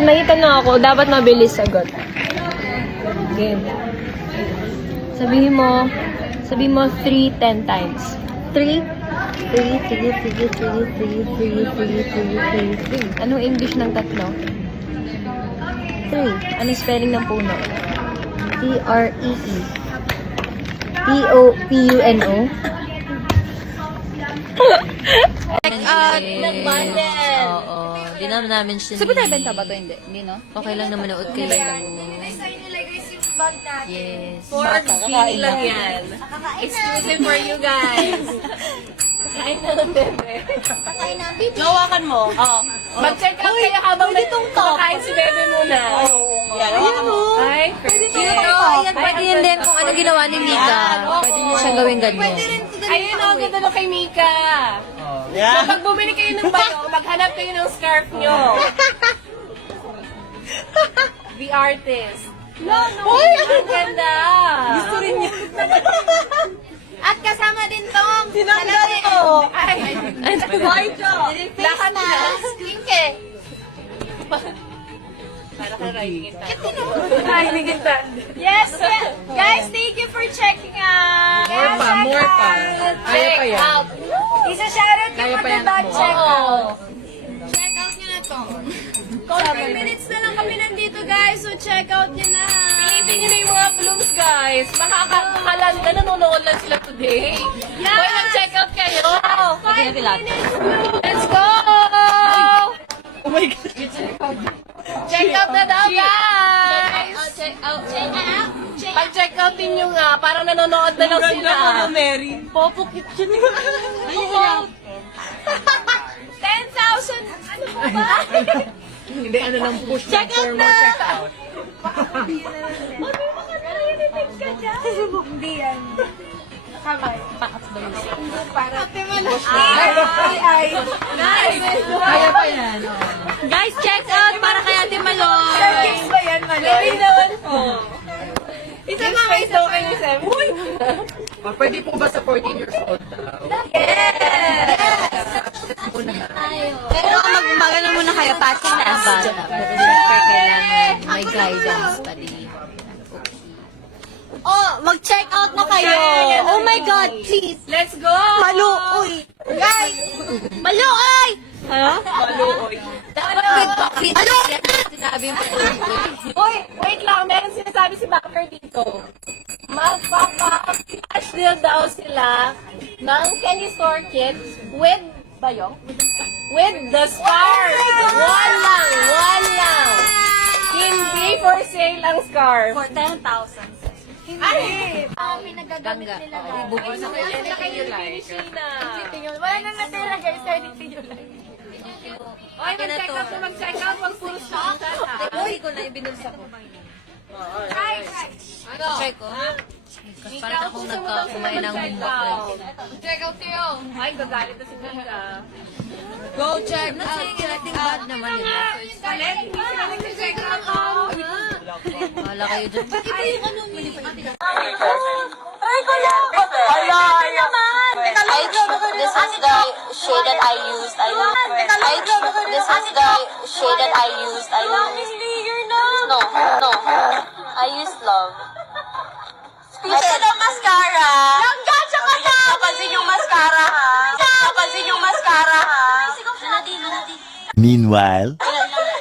May tanong ako, dapat mabilis sagot. Game. Sabihin mo 3, 10 times. 3. Anong English ng tatlo? 3. Anong spelling ng puno? T-R-E-E. P-O-P-U-N-O. Nag-bundle. Oo. Di namin siya. Sabi tayo benta ba ito? Hindi. Hindi, no? Okay lang naman nood kayo. Next time nila guys yung bag natin. Yes. For free lang yan. Exclusive for you guys. Kain na ng bebe. Kain na, baby. Lawakan mo. Oh. Mag-check out kayo habang kumakain si bebe muna. Yan. Ay, Pwede yun din kung ano ginawa ni Mika. Pwede niya siyang gawin ganyan. ayun o, ganda na kay Mika. Yeah. Kapag bumili kayo ng bayo, maghanap kayo ng scarf nyo. The artist. No, ang ganda. Gusto rin niya. At kasama din tong Tinanggal ko. Ay, lahat na. Skinke. Para ka riding it. Yes, guys, thank you for checking out. More pa. Kaya pa yan. Out. Isa shoutout ko for the dog check out. Check out nyo na to. Konting minutes na lang kami nandito, guys. So, check out nyo na. Pilipin nyo na yung mga blooms, guys. Makakalanda, nanonood lang sila today. Yeah. Boy, mag-check out kayo. 5 minutes. Let's go! Oh my God. Check out na daw, guys. Check out. Pag-check outin nyo nga, parang nanonood na lang sila. Mary. Popokit yun. 10,000. Ano po ba? Hindi, ano lang push Check out for na! more check out. Ano yung mga naririnig ka dyan? Hindi yan. Kamay. Ate mo na. Ay. Nice. Kaya pa yan. Guys, check out para kay Ate Maloy. Circus ba yan, Maloy? Hindi naman po. Isa pa may daw kayo ni Sam. Uy! Pwede po ba sa 14 years old daw? Pero mag-ano muna kayo, patching na ang bata. Pero syempre, kailangan may guidance pa rin. Oh, mag-check out na kayo. Oh my God, please. Let's go! Maluoy. Guys. Maluoy. Maluoy. Dapat with bakit? Ano? Sinabi mo Uy, wait lang. Meron sinasabi si Backer dito. Magpapa-flash deal daw sila ng Kenny Store kit with bayong? With the scarf. One lang. Hindi for sale ang scarf. For 10,000. Ay! Pinagagamit nila guys. Bubulsa ko yan. Wala na natira guys. Anything you like. Oy, mag-check out na mag-check out. Wag puro stock. Uy, ko na yung binulsa ko. Try. Check ko. Kasi parang akong nagkakakumain ng mukbang. Check out kayo. Ay, gagalit na si Mika. Go check out. Sige, nating bad naman yun. Galit, hindi sila nag-check out. Wala kayo dyan. Bakit ba yung ano nyo? Try ko lang. This is the shade that I used. This is the shade that I used. No. I used love. Ito ng mascara. Langga, tsaka na. Kapansin yung mascara, ha? Kapansin yung mascara, ha? Meanwhile,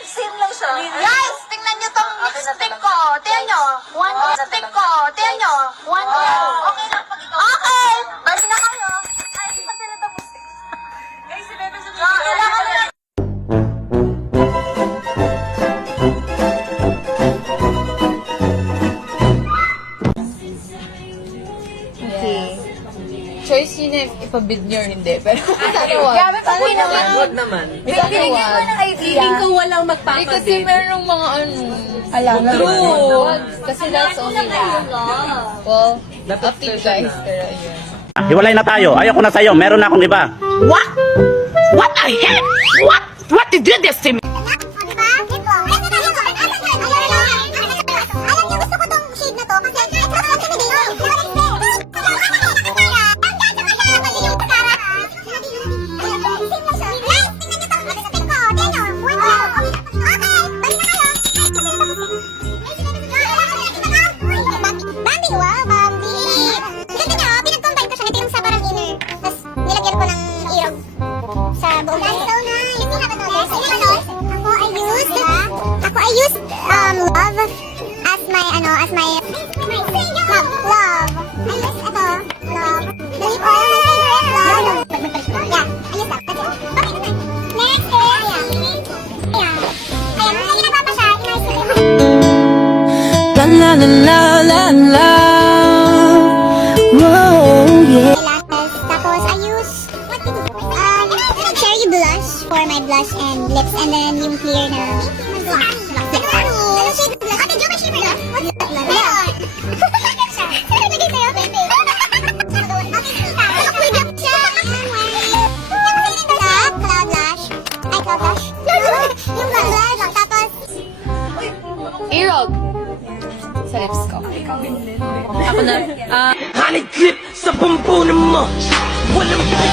Same lang siya. Guys, tingnan nyo tong lipstick ko. Tingnan nyo. One lipstick ko. Tingnan nyo. One. Okay lang pag ikaw. Okay. Balik na kayo. Ay, di pa sila tapos. Guys, si Bebe sa kailangan na. Choice yun na ipabid nyo or hindi. Pero sana wag. Sabi naman. Huwag naman. Binigyan mo ng idea. Feeling ko walang Eh, kasi magpapabid. merong mga alam. True. Kasi that's only well, up to you guys. Pero yun. Hiwalay na tayo. Ayoko na sa'yo. Meron na akong iba. What? What I hate? What did you do this to me? Alam niyo, gusto ko tong shade na to kasi extra lang kami dito. for my blush and lips, and then yung clear na blush. Anong shade of blush? Ate, do you wish you were blush? What's that blush? Meron. Sino nagay sa'yo, baby? Nakapuligap siya. Yung feeling ko siya, cloud blush. Ay, cloud blush. Yung cloud blush. Tapos, Irog. Sa lips ko. Ako na. Haligip sa pampunan mo. Walang langga.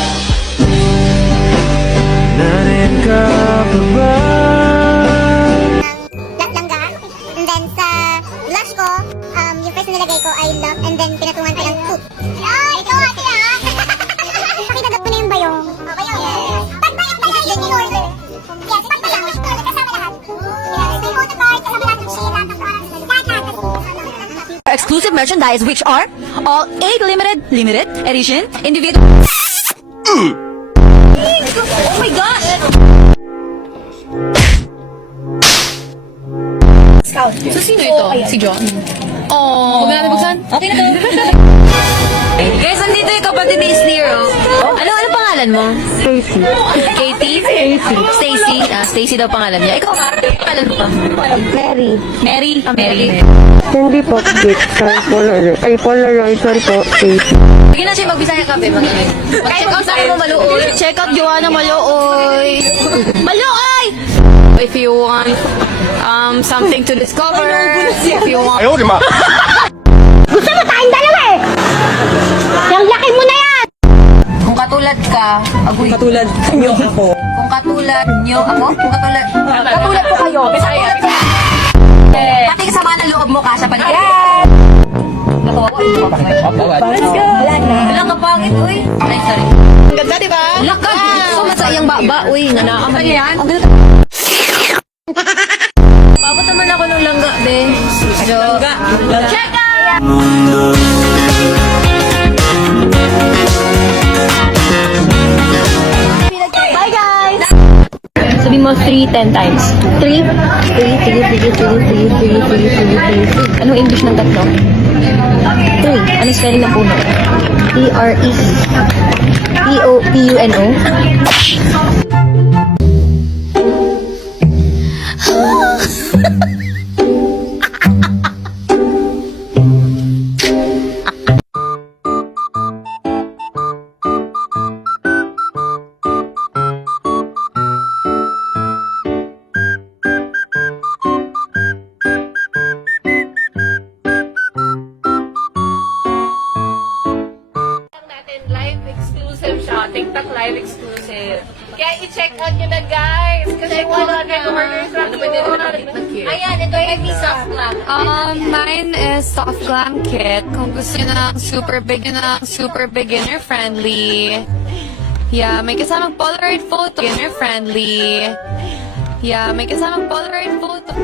And then sa blush ko, yung first na nilagay ko ay love, and then pinatungan ko ng tooth. Ay, ito ate ah! Pakita ko na yung bayong. Bayong. Yes. Pag bayong pala yung in-order. Yes, pag bayong. Kasama lahat. Yes, may photo card, kasama lahat ng shade, lahat ng products. Lahat. Exclusive merchandise which are all 8 limited edition individual. Oh my gosh! So sino ito? Si John? Oh. Huwag natin buksan? Okay na to. Guys, nandito yung kapatid ni Snero. Ano pangalan mo? Stacy. Katie? Stacy. Stacy daw pangalan niya. Ikaw, pangalan mo pa? Mary. Mary? Mary. Hindi po, Dick. Sorry po, Lolo. Ay, po, Lolo. Sorry po, Stacy. Bigyan na siya magbisaya kape. Mag-check out sa mo, Maluoy. Check out Joanna Maluoy. Maluoy! If you want something to discover, if you want... Gusto mo tayong dalawa eh! Yung laki mo na yan! Kung katulad ka, agoy. Katulad nyo ako. Kung katulad nyo ako, kung katulad ko kayo. Bisaya. Pati kasama ng loob mo, kasha pa niya. Let's go. Wala ka pangit, uy. Ay, sorry. Ang ganda, di ba? Lakad! Sumat sa iyang baba, uy. Nanakaman yan. Pabot naman ako ng langga, be. Langga. Check out! Bye, guys! Sabi mo 3, 10 times. 3? 3. Anong English ng tatlo? 3. Anong spelling ng puno? T-R-E-E. P-O-P-U-N-O. Natin live exclusive siya. TikTok live exclusive. Kaya i-check out nyo na guys. Kasi 100 orders lang. Ayan, ito ay soft glam. Mine is soft glam kit. Kung gusto nyo ng super beginner friendly. Yeah, may kasamang Polaroid photo. Beginner friendly. Yeah, may kasamang Polaroid photo.